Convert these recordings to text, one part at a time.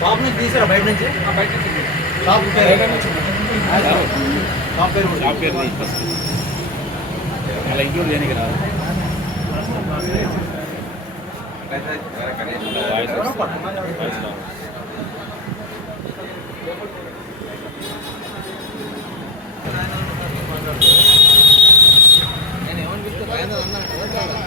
Shop నుంచి తీసారా బయట నుంచి? షాప్ పేరు ఫస్ట్ అలా ఇంక్లూడ్ చేయడానికి రాదు. నేను ఏమనిపిస్తే భయం అన్నాను కదా.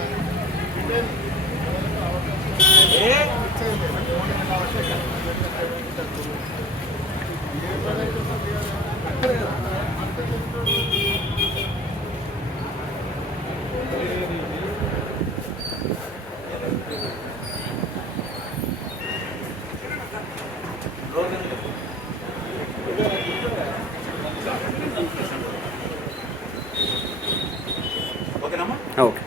ఓకేనమ్మా? Okay.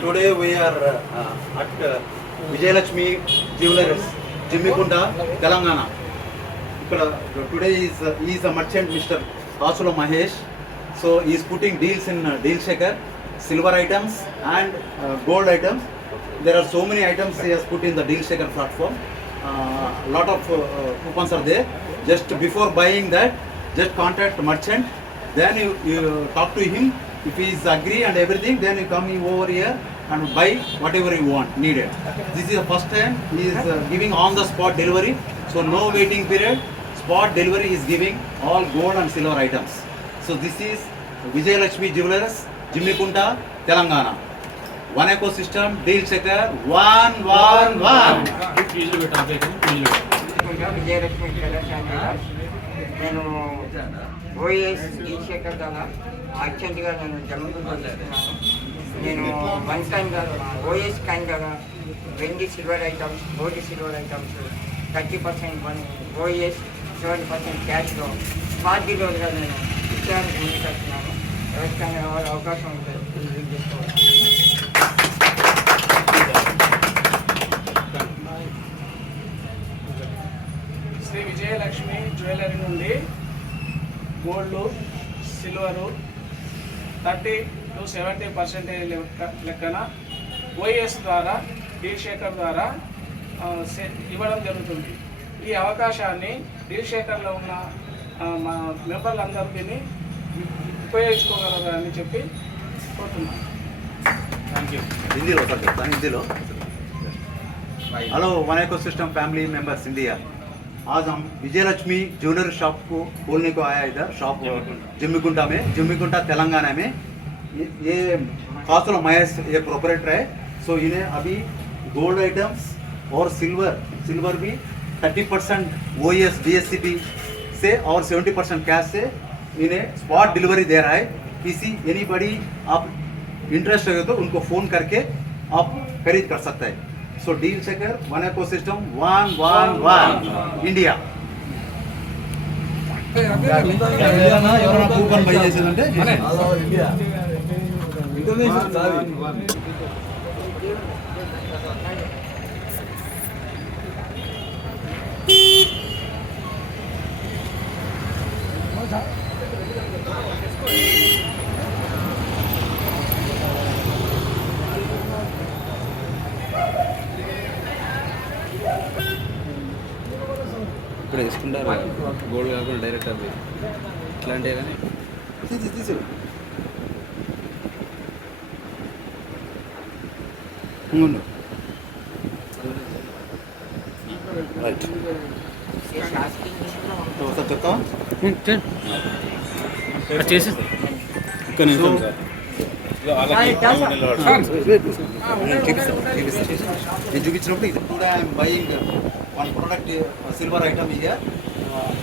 Today we are at Vijayalakshmi Jewelers, Jimmikunta, Telangana. Today is a merchant, Mr. Kasula Mahesh. So he is putting deals in Deal Shaker, silver items and gold items. There are so many items he has put in the Deal Shaker platform. Lot of coupons are there. Just before buying that, just contact merchant. Then you talk to him. If he is agree and everything, then you come over here and buy whatever you want needed. This is the first time he is giving on the spot delivery. So no waiting period. Spot delivery is giving all gold and silver items. So this is Vijayalakshmi Jewelers, Jimmikunta, Telangana. One ecosystem, Deal Shaker, one. Vijayalakshmi ప్రదర్శన నేను OS deal Shekhar ద్వారా అర్జెంటుగా నేను జమ్ముకు పంపిస్తున్నాను. నేను one time ద్వారా OS coin ద్వారా వెండి silver items, gold silver items 30% OS 70% క్యాష్లో స్పాట్ డెలివరీగా నేను ఇచ్చడానికి ముందుకు వస్తున్నాను. ఎవరికైనా అవకాశం ఉంటే యూజ్ చేసుకోవాలి. శ్రీ విజయలక్ష్మి జ్యువెలరీ నుండి గోల్డ్, సిల్వరు 30-70% లెక్కన ఓఎస్ ద్వారా డీల్ శేఖర్ ద్వారా ఇవ్వడం జరుగుతుంది. ఈ అవకాశాన్ని డీల్ శేఖర్లో ఉన్న మా మెంబర్లందరికీ ఉపయోగించుకోగలరని చెప్పి కోరుతున్నాను. Thank you. Hindi low. Hello one ecosystem family members India. आज हम विजयलक्ष्मी ज्वेलरी शॉप को खोलने को आया इधर शॉप जिम्मीकुंटा तेलंगाना में. ये कासुला महेश ये प्रोपरेटर है. सो इन्हें अभी गोल्ड आइटम्स और सिल्वर भी 30% OES DSCP से और 70% कैश से इन्हें स्पॉट डिलीवरी दे रहा है. किसी एनीबडी आप इंटरेस्ट है तो उनको फ़ोन करके आप खरीद कर सकते हैं. So deal shaker one ecosystem 1 India. ఎవరైనా కూపన్ బై చేసేదంటే ఇప్పుడు తీసుకుంటారు గోల్డ్ కాకుండా డైరెక్ట్ అవి ఇట్లాంటివి కానీ తీసు రైట్ ఒకసారి చెప్తావా చేసి ఒక్క నిమిషం నేను చూపించినప్పుడు ఇది కూడా I'm buying one product silver item here.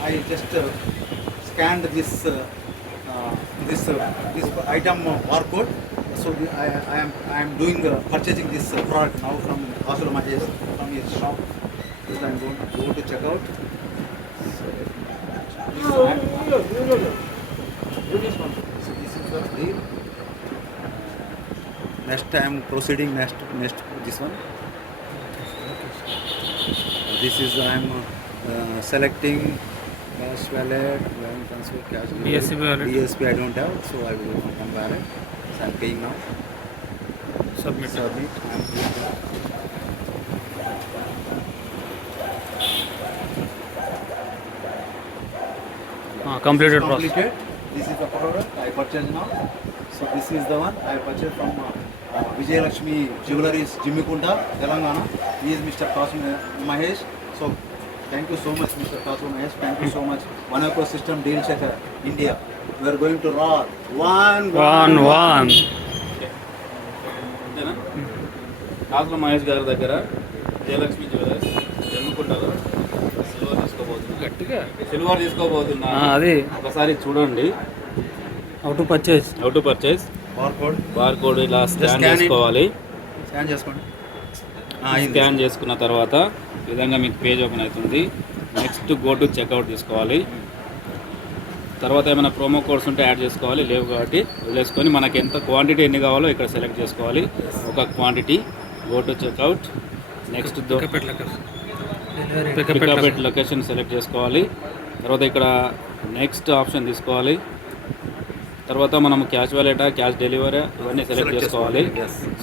I just scanned this item barcode. So I am doing purchasing this product now from Kasula Mahesh from his shop. So I am going to go to check out. So this is the deal. Next I am proceeding next this one. this is I'm selecting cash wallet, bank transfer, cash delivery. DSP wallet. DSP I don't have, so I will go from wallet. So I'm paying now. Submit. Submit. I'm doing that. Completed Completed. This is the product I purchased now. So this is the one I purchased from Vijayalakshmi Jewelries, Jimmikunda, Telangana. He is Mr. Kasu Mahesh. So thank you so much, Mr. Kasu Mahesh. Thank you so much. One Ecosystem Deal Checker, India. We are going to roar. One. అంతేనా కాసుల మహేష్ గారి దగ్గర Jayalakshmi jewellers జమ్మికుంటలో silver తీసుకోబోతున్నా. గట్టిగా silver తీసుకోబోతున్నా. అది ఒకసారి చూడండి. How to purchase. Bar code ఇలా scan scan it. చేసుకోవాలి. స్కాన్ చేసుకోండి. స్కాన్ చేసుకున్న తర్వాత ఈ విధంగా మీకు పేజ్ ఓపెన్ అవుతుంది. నెక్స్ట్ గో టు చెక్అవుట్ తీసుకోవాలి. తర్వాత ఏమైనా ప్రోమో కోడ్స్ ఉంటే యాడ్ చేసుకోవాలి, లేవు కాబట్టి వదిలేసుకొని మనకి ఎంత క్వాంటిటీ ఎన్ని కావాలో ఇక్కడ సెలెక్ట్ చేసుకోవాలి. ఒక quantity go to checkout. Next pickup location select చేసుకోవాలి. తర్వాత ఇక్కడ నెక్స్ట్ ఆప్షన్ తీసుకోవాలి. తర్వాత మనం క్యాష్ వాలెటా, క్యాష్ డెలివరీ ఇవన్నీ సెలెక్ట్ చేసుకోవాలి.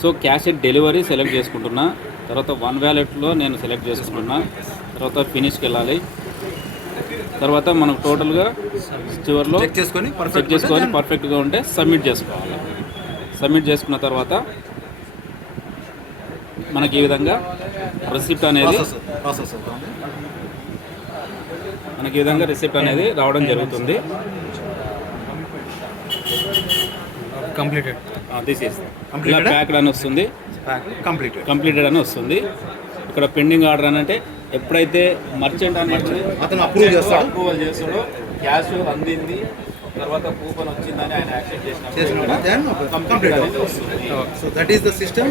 సో క్యాష్ డెలివరీ సెలెక్ట్ చేసుకుంటున్నా. తర్వాత వన్ వ్యాలెట్లో నేను సెలెక్ట్ చేసుకుంటున్నా. తర్వాత ఫినిష్కి వెళ్ళాలి. తర్వాత మనం టోటల్గా చివరిలో చెక్ చేసుకొని పర్ఫెక్ట్గా ఉంటే సబ్మిట్ చేసుకోవాలి. సబ్మిట్ చేసుకున్న తర్వాత మనకి ఈ విధంగా రిసిప్ట్ అనేది రావడం జరుగుతుంది. కంప్లీటెడ్. దిస్ ఈస్ ఇలా ప్యాక్డ్ అని వస్తుంది, కంప్లీటెడ్ అని వస్తుంది. ఇక్కడ పెండింగ్ ఆర్డర్ అని అంటే ఎప్పుడైతే మర్చెంట్ అనేది అతను అప్రూవల్ చేస్తాడో క్యాష్ అందింది, తర్వాత కూపన్ వచ్చిందని ఆయన యాక్సెప్ట్ చేసినప్పుడు then కంప్లీట్ అనేది వస్తుంది. So that is the system.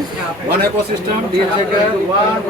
One Ecosystem Deal Checker. One.